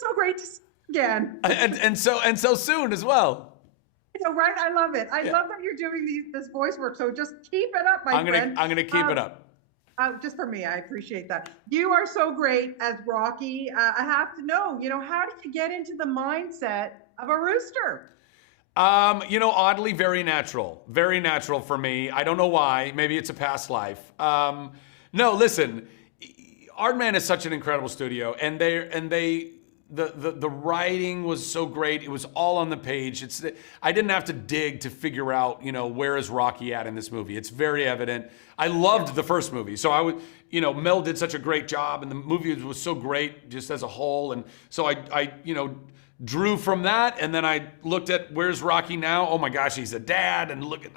so great to see you again. And so soon as well. Right? I love it. I Yeah. love that you're doing this voice work. So just keep it up, my friend. I'm gonna keep it up. Just for me, I appreciate that. You are so great as Rocky. I have to know, how did you get into the mindset of a rooster? Oddly, very natural for me. I don't know why. Maybe it's a past life. No, listen, Aardman is such an incredible studio, and the writing was so great. It was all on the page. I didn't have to dig to figure out, where is Rocky at in this movie. It's very evident. I loved the first movie, so Mel did such a great job, and the movie was so great just as a whole, and so I drew from that, and then I looked at where's Rocky now. Oh my gosh, he's a dad, and look at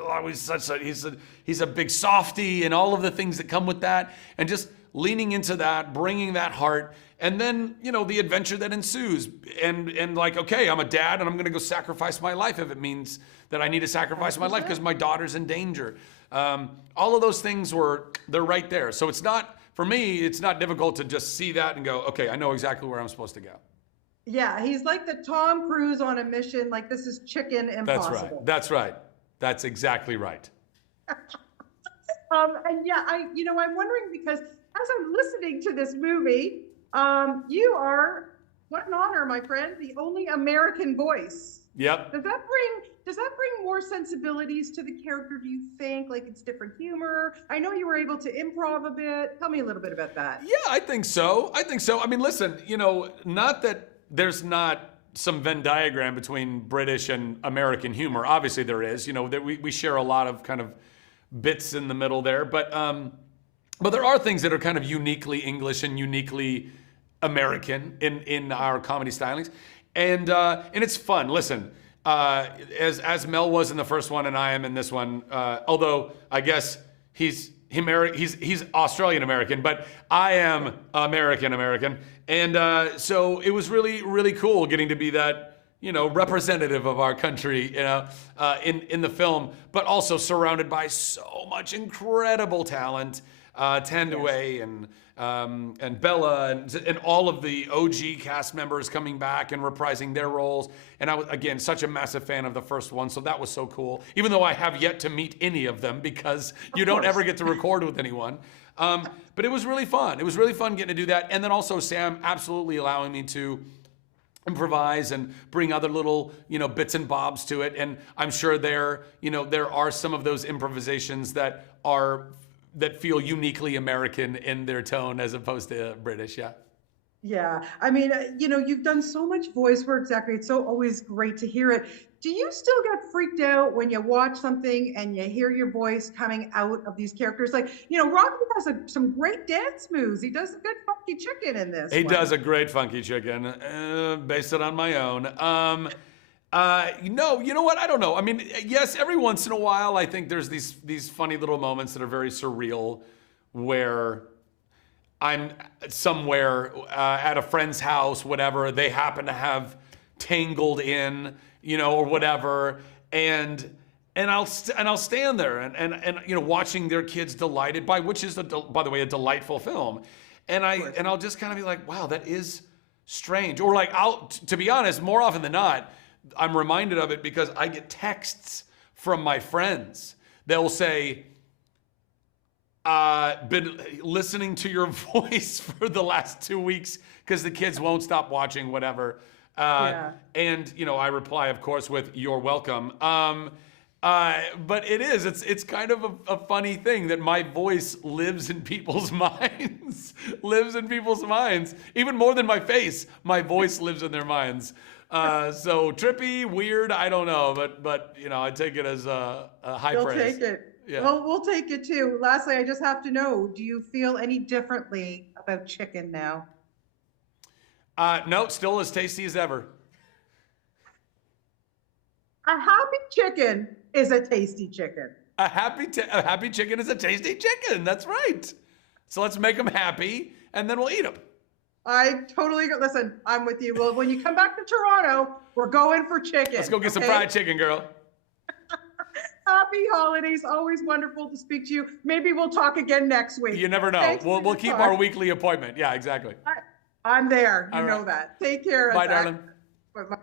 he's a big softy, and all of the things that come with that, and just leaning into that, bringing that heart, and then the adventure that ensues, and like, okay, I'm a dad, and I'm gonna go sacrifice my life if it means that I need to sacrifice my life because my daughter's in danger. All of those things they're right there. So for me, it's not difficult to just see that and go, okay, I know exactly where I'm supposed to go. Yeah, he's like the Tom Cruise on a mission. Like, this is chicken impossible. That's right. That's exactly right. And yeah, I'm wondering because as I'm listening to this movie, you are, what an honor, my friend, the only American voice. Yep. Does that bring more sensibilities to the character, do you think? Like, it's different humor? I know you were able to improv a bit. Tell me a little bit about that. Yeah, I think so. I mean, listen, not that there's not some Venn diagram between British and American humor. Obviously there is, that we share a lot of kind of bits in the middle there, but there are things that are kind of uniquely English and uniquely American in our comedy stylings. And it's fun. Listen, as Mel was in the first one and I am in this one, although I guess he's Australian American, but I am American. And so it was really, really cool getting to be that, representative of our country, in the film, but also surrounded by so much incredible talent. Tandaway and Bella and all of the OG cast members coming back and reprising their roles. And I was, again, such a massive fan of the first one, so that was so cool. Even though I have yet to meet any of them because you don't ever get to record with anyone. But it was really fun. It was really fun getting to do that. And then also Sam absolutely allowing me to improvise and bring other little, bits and bobs to it. And I'm sure there are some of those improvisations that feel uniquely American in their tone as opposed to British, yeah. Yeah, I mean, you've done so much voice work, Zachary. It's always great to hear it. Do you still get freaked out when you watch something and you hear your voice coming out of these characters? Like, Rocky has some great dance moves. He does a good funky chicken in this. He does a great funky chicken, based it on my own. No, you know what? I don't know. I mean, yes, every once in a while, I think there's these funny little moments that are very surreal where I'm somewhere at a friend's house, whatever, they happen to have Tangled in, or whatever, and I'll stand there and watching their kids delighted by, which is by the way, a delightful film, and I'll just kind of be like, wow, that is strange, or like to be honest, more often than not, I'm reminded of it because I get texts from my friends. They'll say, been listening to your voice for the last 2 weeks because the kids won't stop watching whatever. And, I reply, of course, with "you're welcome." But it's kind of a funny thing that my voice lives in people's minds, even more than my face. My voice lives in their minds. So trippy, weird, I don't know, but I take it as a high praise. You'll take it. Yeah. Well, we'll take it too. Lastly, I just have to know, do you feel any differently about chicken now? No, still as tasty as ever. A happy chicken is a tasty chicken. A happy chicken is a tasty chicken. That's right. So let's make them happy, and then we'll eat them. I totally agree. Listen, I'm with you. Well, when you come back to Toronto, we're going for chicken. Let's go get some fried chicken, girl. Happy holidays. Always wonderful to speak to you. Maybe we'll talk again next week. You never know. We'll keep our weekly appointment. Yeah, exactly. I'm there. You All know right. that. Take care, Bye, Zach. darling. Bye-bye.